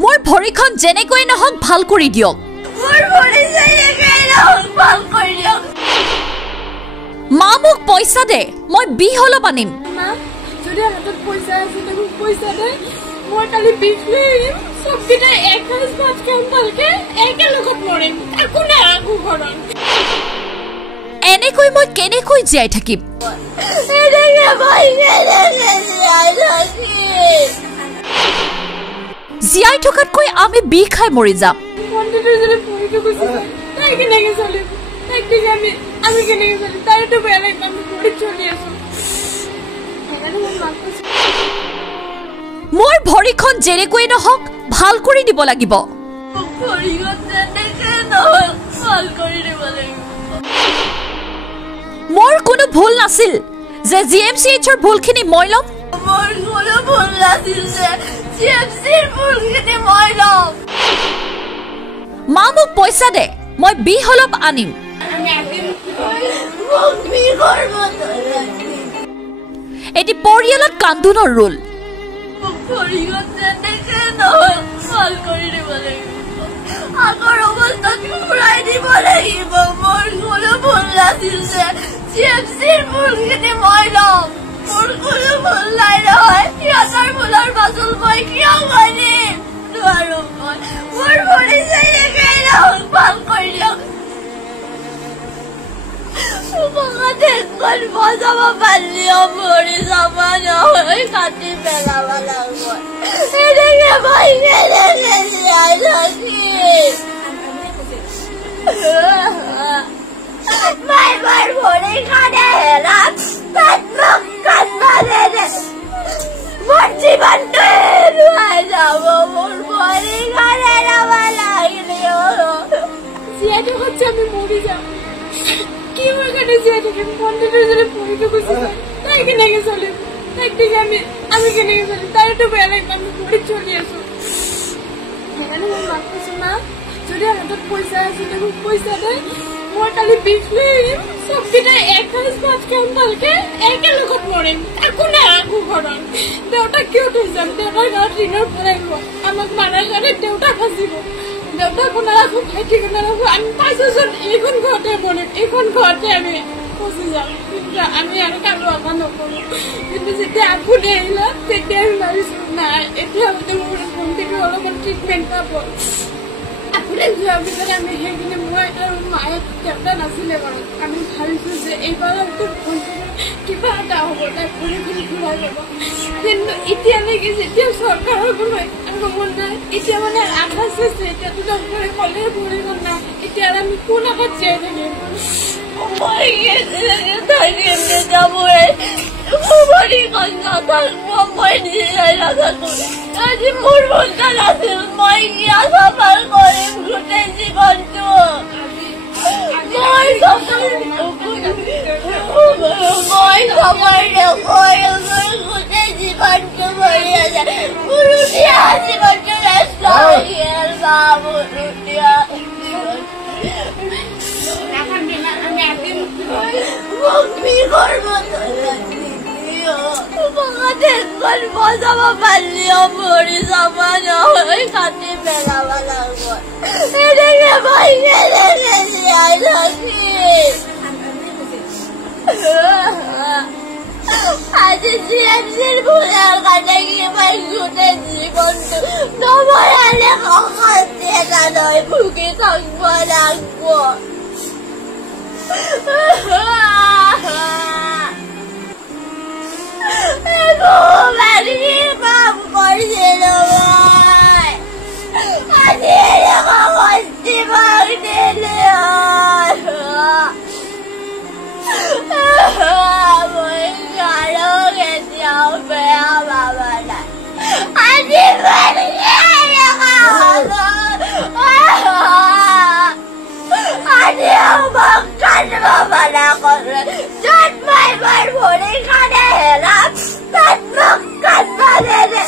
মোৰ ভৰিখন যেনেকৈ নহওক ভাল কৰি দিয়ক মা মোক পইচা দে মই বিহ অলপ আনিম যদি হাতত পইচা আছে দেখোন পইচা দে মই কালি বিহ লৈ আহিম চবকেইটা এসাঁজ ভাত খাম ভালকে একেলগত মৰিম একো নাৰাখো ঘৰত এনেকৈ মই কেনেকৈ জীয়াই থাকিম জীয়াই থকাতকৈ আমি বিহ খাই মৰি যাম মোৰ ভৰিখন যেনেকৈ নহওক ভাল কৰি দিব লাগিব মোৰ কোনো ভুল নাছিল যে জিএমচিএইচৰ ভুলখিনি মই ল'ম মা মোক পইচা দে মই বিহ অলপ আনিম এটি পৰিয়ালত কান্দোনৰ ৰোল আগৰ অৱস্থাত ঘূৰাই দিব লাগিব মোৰ কোনো ভুল নাছিল যে জিএমচিৰ ভুলখিনি মই ল'ম মোৰ কোনো ভুল নাই নহয় সিহঁতৰ ভুলৰ পাছল মই কিয় মানিম নোৱাৰো মই মোৰ ভৰি চাই ভাল কৰি দিয়ক বজাব পাৰিলেও ভৰি চাব নহয় কাটি পেলাব লাগিব এনেকে মই কেনেকে জীয়াই থাকিম মাইবাৰ ভৰি খানে হেৰাত মোক কান্দ দে মোৰ জীৱনটো হেৰুৱাই যাব মোৰ ভৰি খানে ৰব লাগিলেও জীয়াই থকাত যে আমি মৰি যাম কি মোৰ কাৰণে জীয়াই থাকিম ভণ্টিটোৰ যদি পঢ়িটো গুচি যায় তাই কেনেকে চলিম তাইক দেখি আমি কেনেকে চলিম তাইতো বেয়া লাগিব আমি ভৰিত চলি আছো সেইকাৰণে মই মাক কৈছো মা যদি হাতত পইচা আছে দেখোন পইচা দে মই কালি বিহ লৈ আহিম চবকেইটা এসাঁজ ভাত খাম ভালকে একেলগত মৰিম একো নাৰাখো ঘৰত দেউতাক কিয় থৈ যাম দেউতাৰ ঘৰত ঋণৰ পৰাই হ'ব আমাক মাৰাৰ কাৰণে দেউতাক সাজিব দেউতাকো নাৰাখো ভাইটিকো নাৰাখো আমি পাঁচজন এইখন ঘৰতে মৰিম এইখন ঘৰতে আমি ফচি যাম কিন্তু আমি আৰু কাৰো আশা নকৰো কিন্তু যেতিয়া আপুনি আহিলে তেতিয়া আমি ভাবিছো নাই এতিয়া হয়তো মোৰ ভণ্টিটো অলপমান ট্ৰিটমেণ্ট পাব আপুনি যোৱাৰ পিছত আমি সেইখিনি মই আৰু মায়ে দেউতা নাছিলে বাৰু আমি ভাবিছো যে এইবাৰ হয়তো ভণ্টিটো কিবা এটা হ'ব তাই ভৰিখিনি ঘূৰাই যাব কিন্তু এতিয়ালৈকে যেতিয়া চৰকাৰৰ কোনো খবৰ নাই এতিয়া মানে আশা আছে এতিয়াতো ডক্টৰে ক'লে ভৰিব নাই এতিয়া আমি কোন আশাত জীয়াই থাকিম মই থাকিম যাবই ভৰিখন নাথাকিব মই জীয়াই নাথাকো আজি মোৰ ভুলটা নাছিল মই কিয় চাফাৰ কৰিম গোটেই জীৱনটো মই চাফাৰ নকৰিম গোটেই জীৱনটো মৰি আছে মুৰুতিয়া জীৱনটো নষ্ট হৈ গেল বা মুৰুতিয়া বজাব পাৰিলেও ভৰি চাব নহয় কাটি পেলাব লাগিব এনেকে মই কেনেকে জীয়াই থাকিম আজি জিএমচিৰ ভুলৰ কাৰণে কিমান গোটেই জীৱনটো নমৰালে অশান্তি এটা লৈ ভুগি থাকিব লাগিব কাম কৰিছিলো মই আজি বস্তি ভাঙিলে মই কাৰো কেতিয়াও বেয়া ভাবা নাই আজি মোক কান্দিব মানা কৰে য'ত মই মোৰ ভৰি খানে হেৰাম তাত মোক কান্দিব দে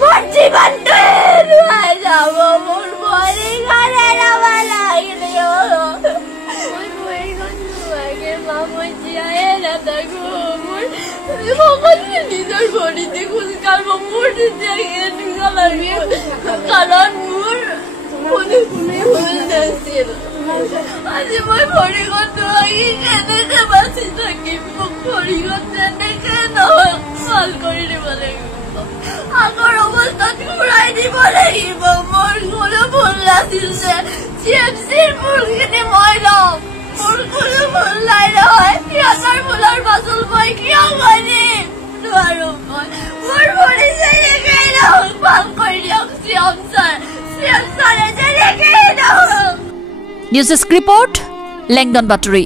মোৰ জীৱনটো হেৰুৱাই যাব মোৰ ভৰি খানে ৰব লাগিলেও মই ভৰিখন নোহোৱাকে মা মই জীয়াই নাথাকো মোৰ সকলোৱে নিজৰ ভৰিতে খোজ কাঢ়িব মোৰ তেতিয়া এনেকুৱা লাগে কাৰণ মোৰ কোনো ভুল নাছিল আজি মই ভৰিখন ধৰি কেনেকে বাচি থাকিম মোক ভৰিখন যেনেকে নহয় ভাল কৰি দিব লাগিব আগৰ অৱস্থাত ঘূৰাই দিব লাগিব মোৰ কোনো ভুল নাছিল যে চিএমচিৰ ভুলখিনি মই ল'ম মোৰ কোনো ভুল নাই নহয় সিহঁতৰ ভুলৰ মাচুল মই কিয় মাৰিম নোৱাৰো মই মোৰ ভৰি যেনেকেই নহওক ভাল কৰি দিয়ক চিএম ছাৰে যেনেকেই নহওক নিউজ ডেস্ক ৰিপৰ্ট লেংডন বাতৰি।